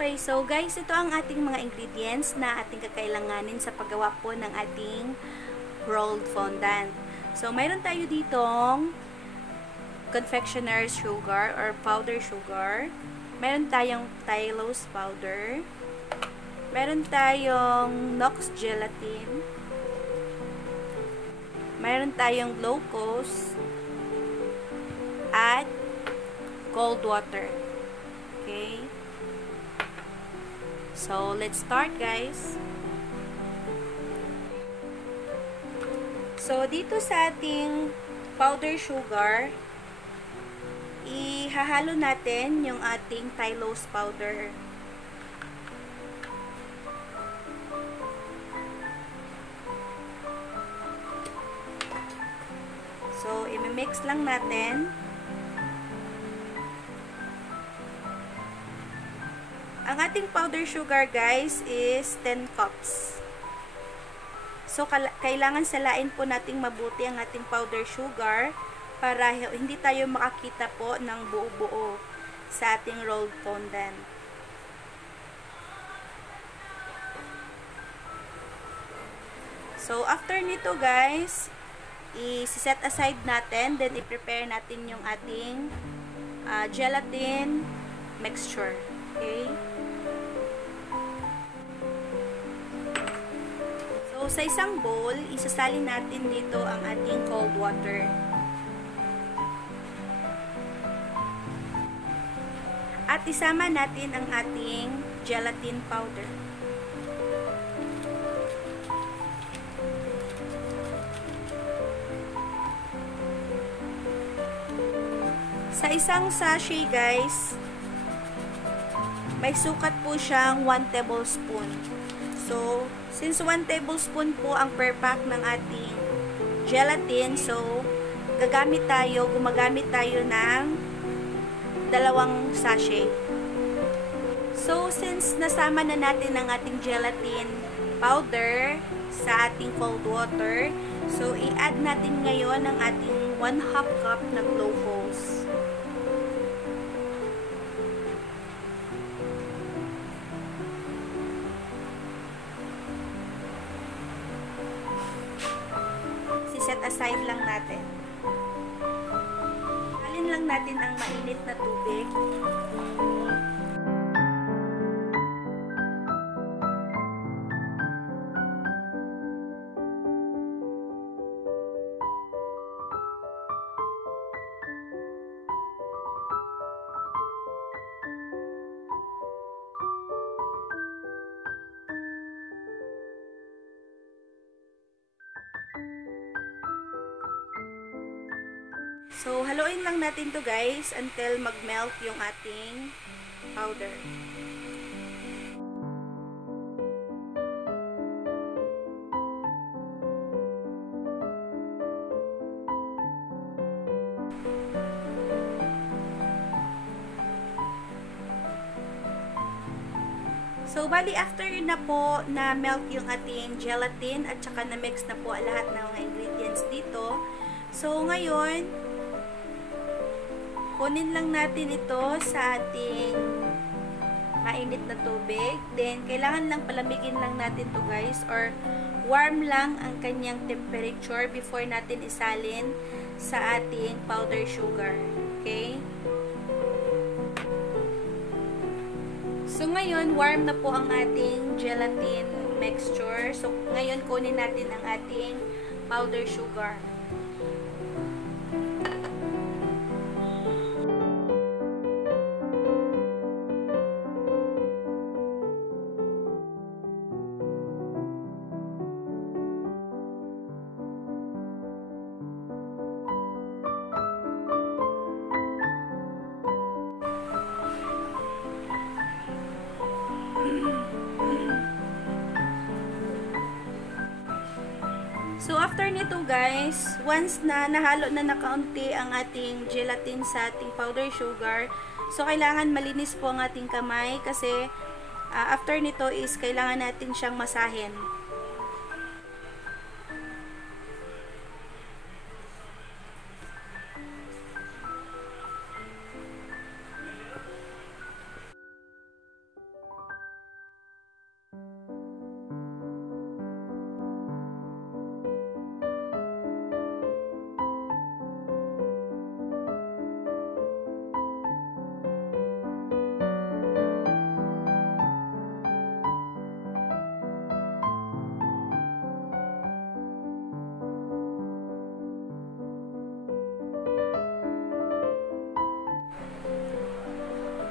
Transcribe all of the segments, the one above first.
Okay, so guys, ito ang ating mga ingredients na ating kakailanganin sa paggawa po ng ating rolled fondant. So, mayroon tayo ditong confectioner's sugar or powder sugar. Mayroon tayong tylose powder. Mayroon tayong knox gelatine. Mayroon tayong glucose at cold water. Okay? So, let's start, guys. So, dito sa ating powder sugar, ihahalo natin yung ating tylose powder. So, i-mix lang natin. Ang ating powder sugar, guys, is 10 cups. So, kailangan salain po nating mabuti ang ating powder sugar para hindi tayo makakita po ng buo-buo sa ating rolled fondant. So, after nito, guys, i-set aside natin, then i-prepare natin yung ating gelatin mixture. Okay? So, sa isang bowl, isasalin natin dito ang ating cold water. At isama natin ang ating gelatin powder. Sa isang sachet, guys, may sukat po siyang 1 tablespoon. So, since 1 tablespoon po ang per pack ng ating gelatin, so, gumagamit tayo ng 2 sachet. So, since nasama na natin ang ating gelatin powder sa ating cold water, so, i-add natin ngayon ang ating 1/2 cup na glucose. Set aside lang natin. Halin lang natin ang mainit na tubig. So, haluin lang natin to, guys, until mag-melt yung ating powder. So, bali after na po na melt yung ating gelatin at saka na-mix na po lahat ng mga ingredients dito. So, ngayon, kunin lang natin ito sa ating mainit na tubig. Then, kailangan lang palamigin lang natin to, guys, or warm lang ang kanyang temperature before natin isalin sa ating powder sugar. Okay? So, ngayon, warm na po ang ating gelatin mixture. So, ngayon, kunin natin ang ating powder sugar. So, after nito, guys, once na nahalo na nakaunti ang ating gelatin sa ating powder sugar, so, kailangan malinis po ang ating kamay kasi after nito is kailangan natin siyang masahin.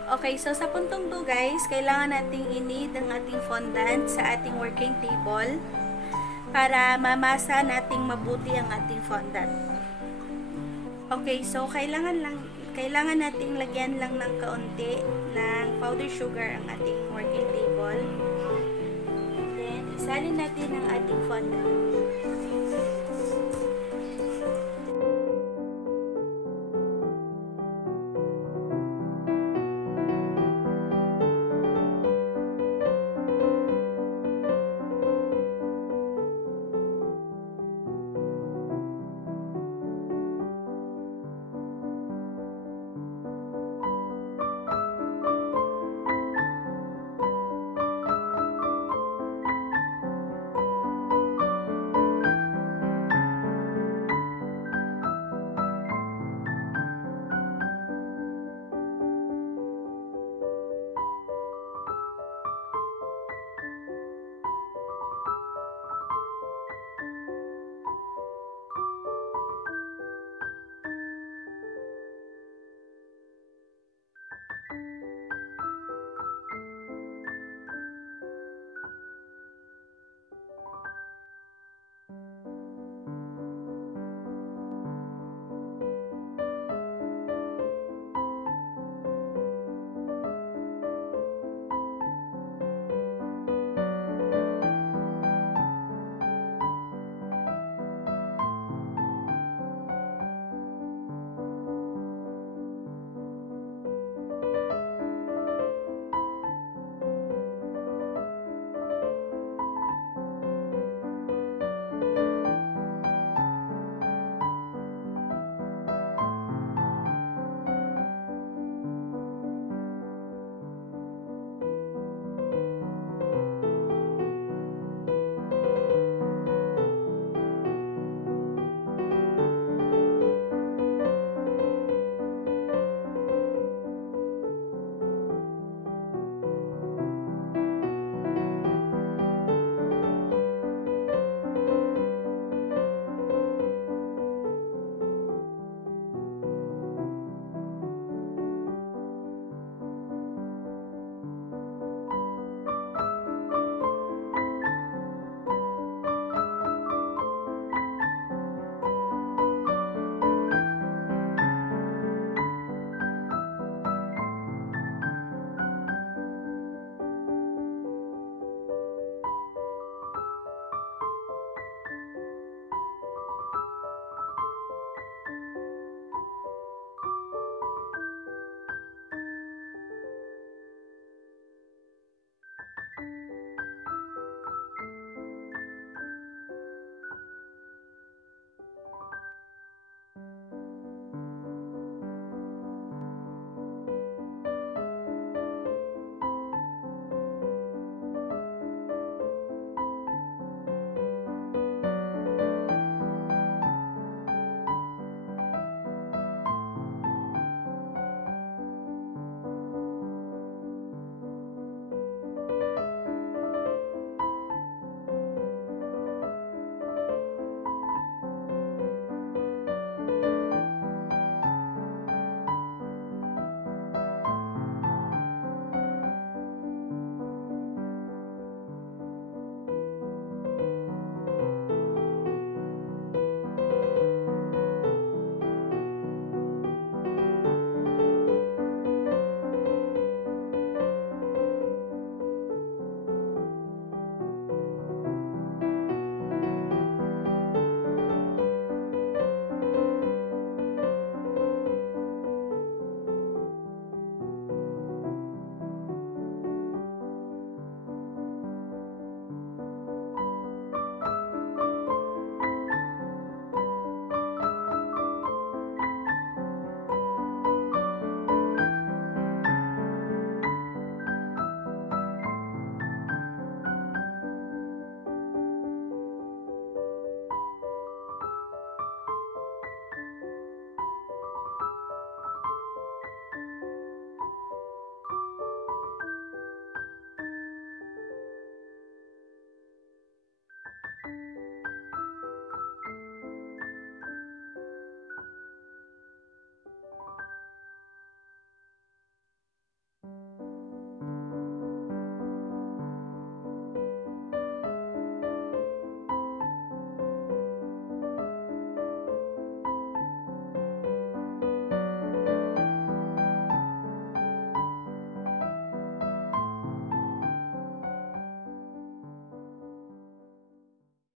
Okay, so sa puntong to guys, kailangan nating inid ang ating fondant sa ating working table para mamasa nating mabuti ang ating fondant. Okay, so kailangan nating lagyan lang ng kaunti ng powdered sugar ang ating working table. Then, isalin natin ang ating fondant.